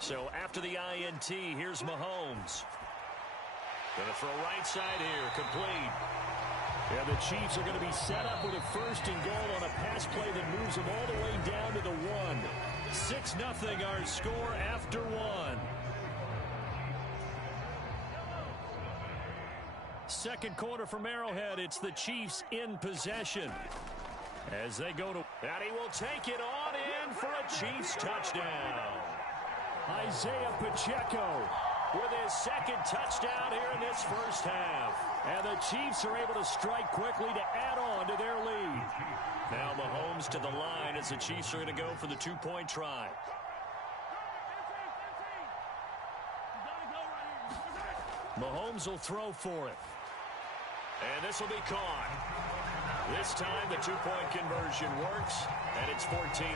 So after the INT, here's Mahomes. Going to throw right side here, complete. And the Chiefs are going to be set up with a 1st and goal on a pass play that moves them all the way down to the 1. 6-0 our score after 1. Second quarter from Arrowhead. It's the Chiefs in possession. As they go to... And he will take it on in for a Chiefs touchdown. Isaiah Pacheco with his second touchdown here in this first half. And the Chiefs are able to strike quickly to add on to their lead. Now Mahomes to the line as the Chiefs are going to go for the 2-point try. Mahomes will throw for it. And this will be caught. This time the 2-point conversion works, and it's 14-0.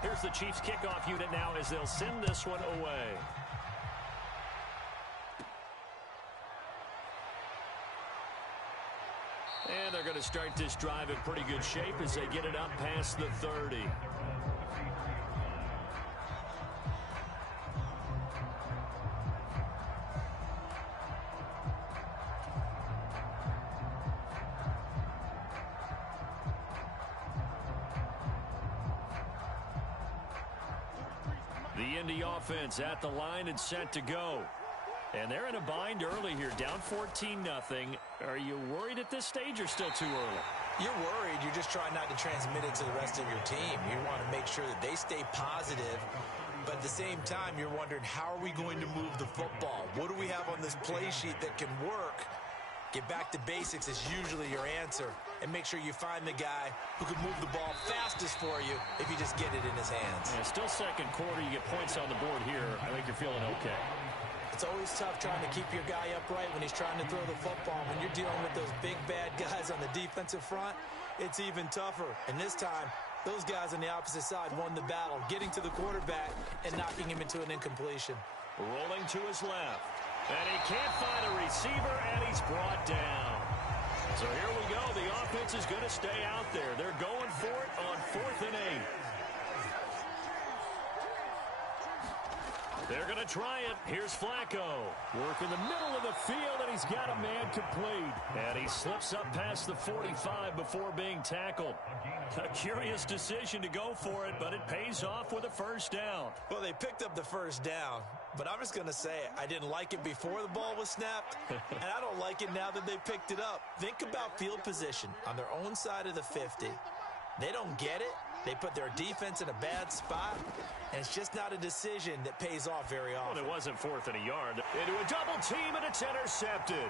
Here's the Chiefs kickoff unit now as they'll send this one away. And they're going to start this drive in pretty good shape as they get it up past the 30. The Indy offense at the line and set to go. And they're in a bind early here, down 14-0. Are you worried at this stage or still too early? You're worried. You're just trying not to transmit it to the rest of your team. You want to make sure that they stay positive. But at the same time, you're wondering, how are we going to move the football? What do we have on this play sheet that can work? Get back to basics is usually your answer. And make sure you find the guy who can move the ball fastest for you if you just get it in his hands. Yeah, still second quarter. You get points on the board here. I think you're feeling okay. It's always tough trying to keep your guy upright when he's trying to throw the football. When you're dealing with those big, bad guys on the defensive front, it's even tougher. And this time, those guys on the opposite side won the battle, getting to the quarterback and knocking him into an incompletion. Rolling to his left. And he can't find a receiver, and he's brought down. So here we go. The offense is going to stay out there. They're going for it on 4th and 8. They're going to try it. Here's Flacco. Work in the middle of the field, and he's got a man complete. And he slips up past the 45 before being tackled. A curious decision to go for it, but it pays off with a first down. Well, they picked up the first down, but I'm just going to say I didn't like it before the ball was snapped, and I don't like it now that they picked it up. Think about field position on their own side of the 50. They don't get it. They put their defense in a bad spot, and it's just not a decision that pays off very often. Well, it wasn't 4th and a yard. Into a double team, and it's intercepted.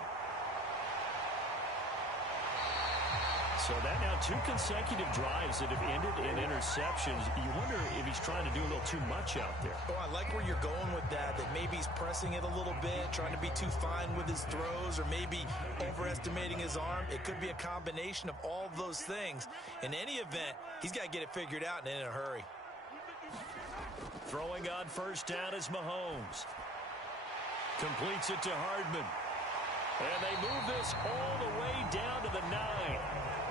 So that now 2 consecutive drives that have ended in interceptions. You wonder if he's trying to do a little too much out there. Oh, I like where you're going with that maybe he's pressing it a little bit, trying to be too fine with his throws, or maybe overestimating his arm. It could be a combination of all of those things. In any event, he's got to get it figured out and in a hurry. Throwing on first down is Mahomes. Completes it to Hardman. And they move this all the way down to the 9.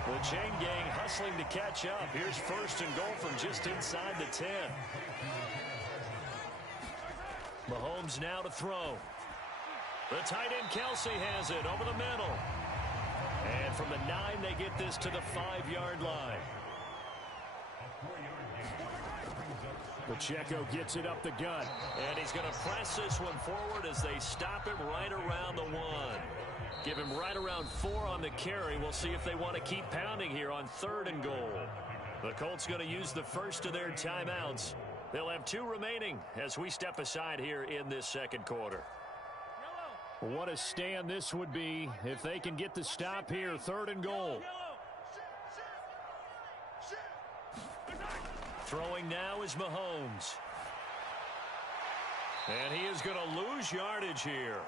The chain gang hustling to catch up. Here's 1st and goal from just inside the 10. Mahomes now to throw. The tight end Kelsey has it over the middle. And from the 9, they get this to the 5-yard line. Pacheco gets it up the gut. And he's going to press this one forward as they stop him right around the 1. Give him right around 4 on the carry. We'll see if they want to keep pounding here on 3rd and goal. The Colts going to use the first of their timeouts. They'll have 2 remaining as we step aside here in this second quarter. What a stand this would be if they can get the stop here. 3rd and goal. Throwing now is Mahomes. And he is going to lose yardage here.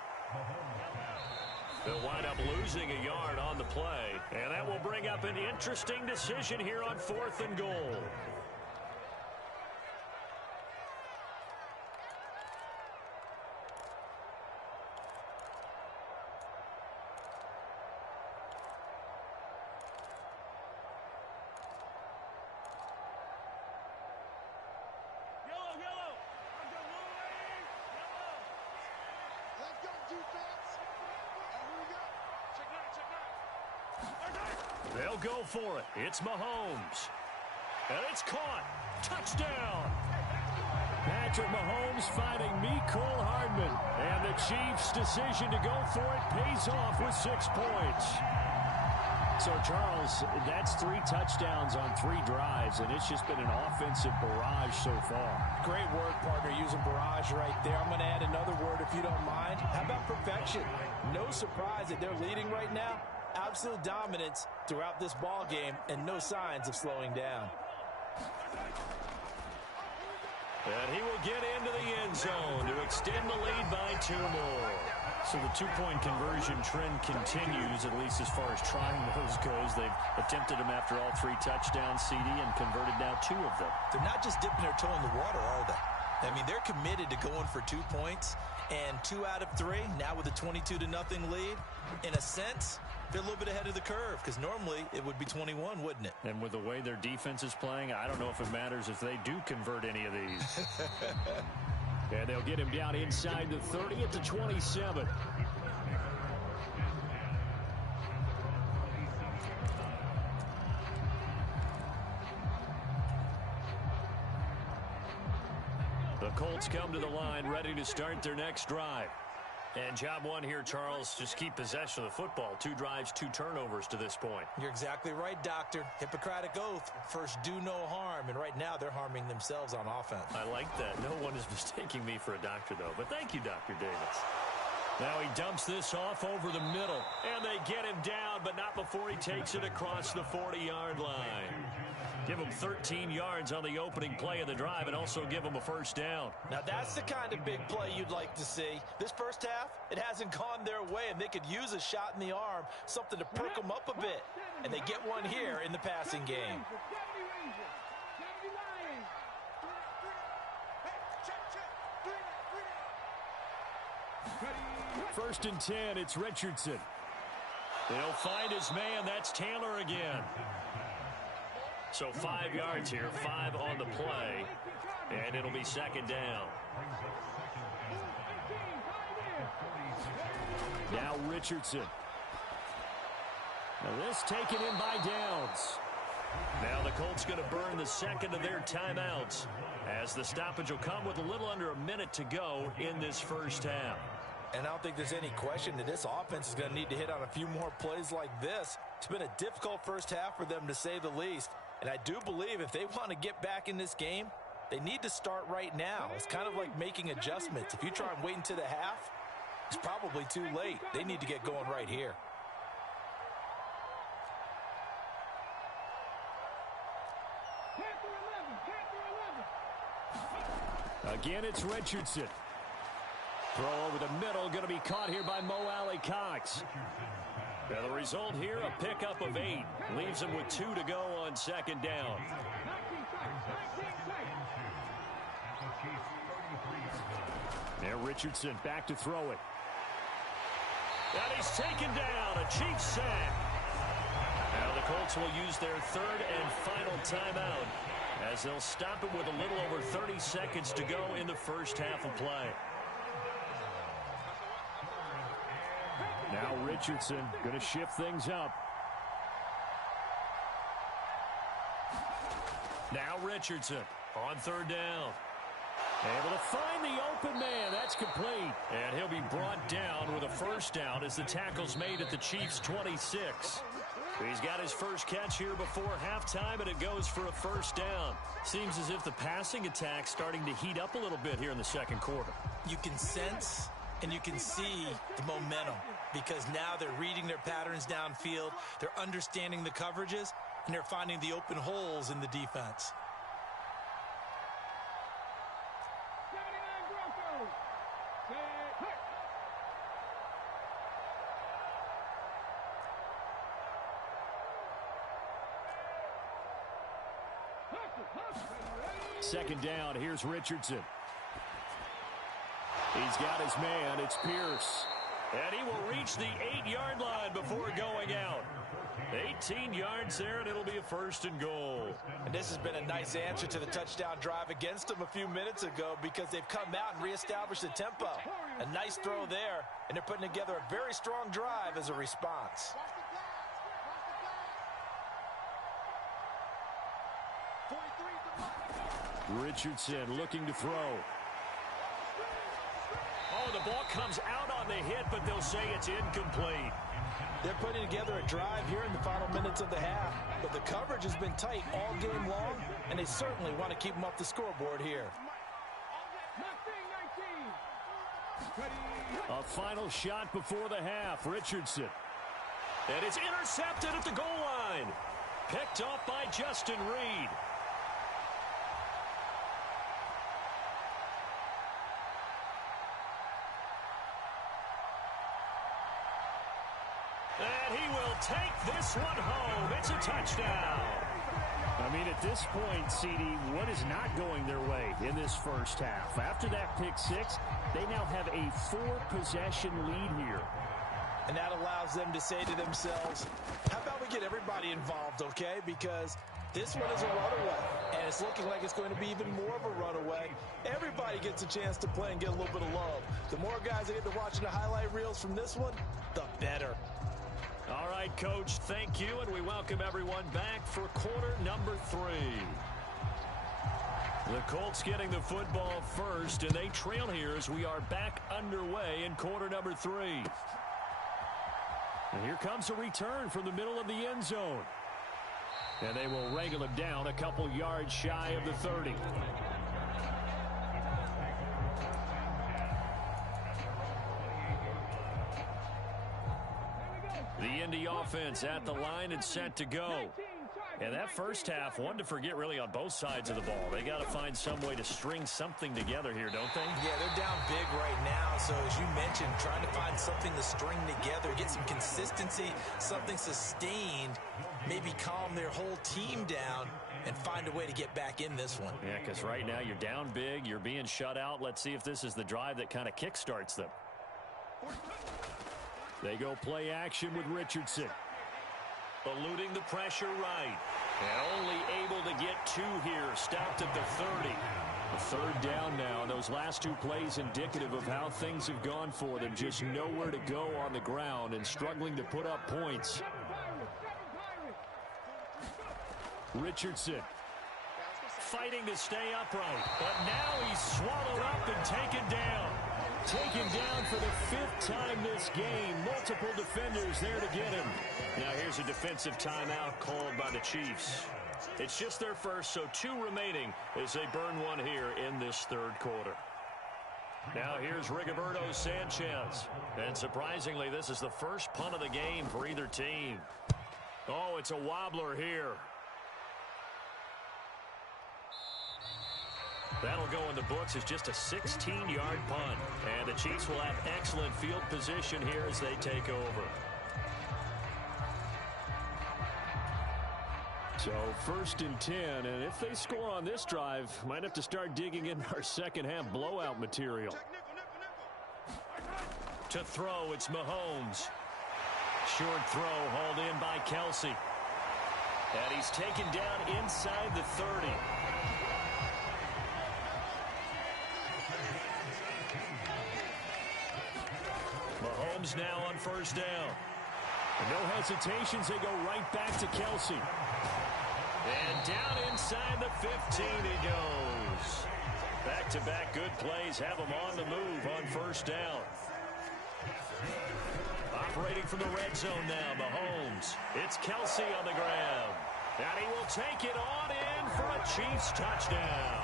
They'll wind up losing a yard on the play, and that will bring up an interesting decision here on 4th and goal. They'll go for it. It's Mahomes. And it's caught. Touchdown. Patrick Mahomes finding Mecole Hardman. And the Chiefs' decision to go for it pays off with 6 points. So, Charles, that's 3 touchdowns on 3 drives, and it's just been an offensive barrage so far. Great word, partner, using barrage right there. I'm going to add another word if you don't mind. How about perfection? No surprise that they're leading right now. Absolute dominance throughout this ball game and no signs of slowing down. And he will get into the end zone to extend the lead by 2 more. So the 2-point conversion trend continues, at least as far as trying those goes. They've attempted them after all 3 touchdowns, CD, and converted now 2 of them. They're not just dipping their toe in the water, are they? I mean, they're committed to going for 2 points, and 2 out of 3, now with a 22-0 lead. In a sense, they're a little bit ahead of the curve, because normally it would be 21, wouldn't it? And with the way their defense is playing, I don't know if it matters if they do convert any of these. And they'll get him down inside the 30 at the 27. The Colts come to the line, ready to start their next drive. And job one here, Charles, just keep possession of the football. 2 drives, 2 turnovers to this point. You're exactly right, Doctor. Hippocratic oath. First, do no harm. And right now, they're harming themselves on offense. I like that. No one is mistaking me for a doctor, though. But thank you, Dr. Davis. Now he dumps this off over the middle. And they get him down, but not before he takes it across the 40-yard line. Give him 13 yards on the opening play of the drive and also give him a first down. Now that's the kind of big play you'd like to see. This first half, it hasn't gone their way, and they could use a shot in the arm, something to perk them up a bit. And they get one here in the passing game. First and 10, it's Richardson. They'll find his man. That's Taylor again. So 5 yards here, 5 on the play, and it'll be second down. Now Richardson. Now this taken in by Downs. Now the Colts going to burn the second of their timeouts as the stoppage will come with a little under a minute to go in this first half. And I don't think there's any question that this offense is going to need to hit on a few more plays like this. It's been a difficult first half for them, to say the least. And I do believe if they want to get back in this game, they need to start right now. It's kind of like making adjustments. If you try and wait until the half, it's probably too late. They need to get going right here. Again, it's Richardson. Throw over the middle, going to be caught here by Mo Alley Cox. Now the result here, a pickup of 8. Leaves him with 2 to go on second down. Now Richardson back to throw it. And he's taken down, a Chiefs sack. Now the Colts will use their 3rd and final timeout as they'll stop it with a little over 30 seconds to go in the first half of play. Now Richardson going to shift things up. Now Richardson on 3rd down. Able to find the open man. That's complete. And he'll be brought down with a first down as the tackle's made at the Chiefs' 26. He's got his first catch here before halftime, and it goes for a first down. Seems as if the passing attack's starting to heat up a little bit here in the second quarter. You can sense and you can see the momentum because now they're reading their patterns downfield, they're understanding the coverages, and they're finding the open holes in the defense. Second down, here's Richardson. He's got his man, it's Pierce. And he will reach the 8-yard line before going out. 18 yards there, and it'll be a first and goal. And this has been a nice answer to the touchdown drive against them a few minutes ago because they've come out and reestablished the tempo. A nice throw there, and they're putting together a very strong drive as a response. Richardson looking to throw. Oh, the ball comes out on the hit, but they'll say it's incomplete. They're putting together a drive here in the final minutes of the half, but the coverage has been tight all game long, and they certainly want to keep them off the scoreboard here. A final shot before the half, Richardson. And it's intercepted at the goal line. Picked off by Justin Reed. And he will take this one home. It's a touchdown. I mean, at this point, CD, what is not going their way in this first half? After that pick six, they now have a 4-possession lead here. And that allows them to say to themselves, how about we get everybody involved, okay? Because this one is a runaway, and it's looking like it's going to be even more of a runaway. Everybody gets a chance to play and get a little bit of love. The more guys that get to watching the highlight reels from this one, the better. All right, Coach, thank you, and we welcome everyone back for quarter number 3. The Colts getting the football first, and they trail here as we are back underway in quarter number 3. And here comes a return from the middle of the end zone. And they will wrangle him down a couple yards shy of the 30. The Indy offense at the line and set to go. And that first half, one to forget really on both sides of the ball. They got to find some way to string something together here, don't they? Yeah, they're down big right now. So as you mentioned, trying to find something to string together, get some consistency, something sustained, maybe calm their whole team down and find a way to get back in this one. Yeah, because right now you're down big, you're being shut out. Let's see if this is the drive that kind of kickstarts them. They go play action with Richardson. Eluding the pressure right. And only able to get 2 here. Stopped at the 30. A third down now. And those last 2 plays indicative of how things have gone for them. Just nowhere to go on the ground and struggling to put up points. Richardson. Fighting to stay upright. But now he's swallowed up and taken down. Taken down for the 5th time this game. Multiple defenders there to get him. Now here's a defensive timeout called by the Chiefs. It's just their first, so 2 remaining as they burn one here in this 3rd quarter. Now here's Rigoberto Sanchez. And surprisingly, this is the first punt of the game for either team. Oh, it's a wobbler here. That'll go in the books as just a 16-yard punt. And the Chiefs will have excellent field position here as they take over. So 1st and 10, and if they score on this drive, might have to start digging in our second half blowout material. To throw, it's Mahomes. Short throw hauled in by Kelsey. And he's taken down inside the 30. Mahomes now on 1st down. And no hesitations, they go right back to Kelsey. And down inside the 15 he goes. Back-to-back good plays have him on the move on 1st down. Operating from the red zone now, Mahomes. It's Kelsey on the ground. And he will take it on in for a Chiefs touchdown.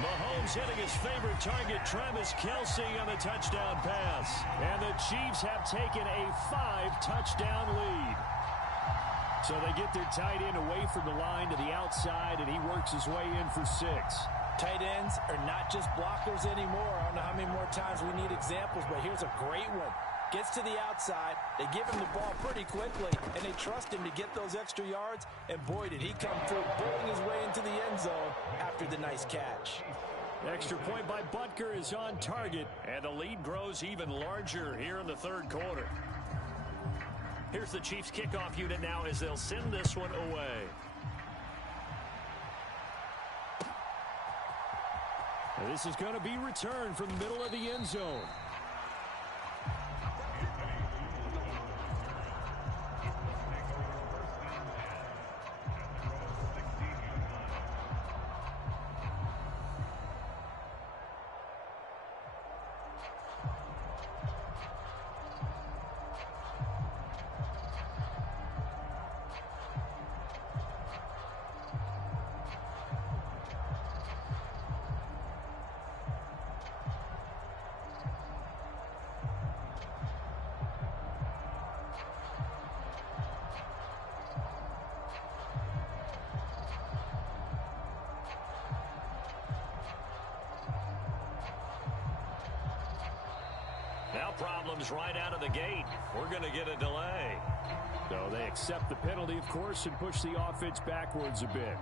Mahomes hitting his favorite target, Travis Kelsey, on the touchdown pass. And the Chiefs have taken a 5-touchdown lead. So they get their tight end away from the line to the outside, and he works his way in for 6. Tight ends are not just blockers anymore. I don't know how many more times we need examples, but here's a great one. Gets to the outside. They give him the ball pretty quickly, and they trust him to get those extra yards. And boy, did he come through, bowling his way into the end zone after the nice catch. Extra point by Butker is on target. And the lead grows even larger here in the third quarter. Here's the Chiefs kickoff unit now as they'll send this one away. And this is going to be returned from the middle of the end zone. Now problems right out of the gate. We're going to get a delay. So they accept the penalty, of course, and push the offense backwards a bit.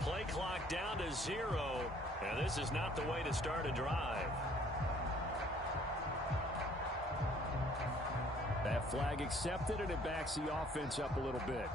Play clock down to 0, and this is not the way to start a drive. That flag accepted, and it backs the offense up a little bit.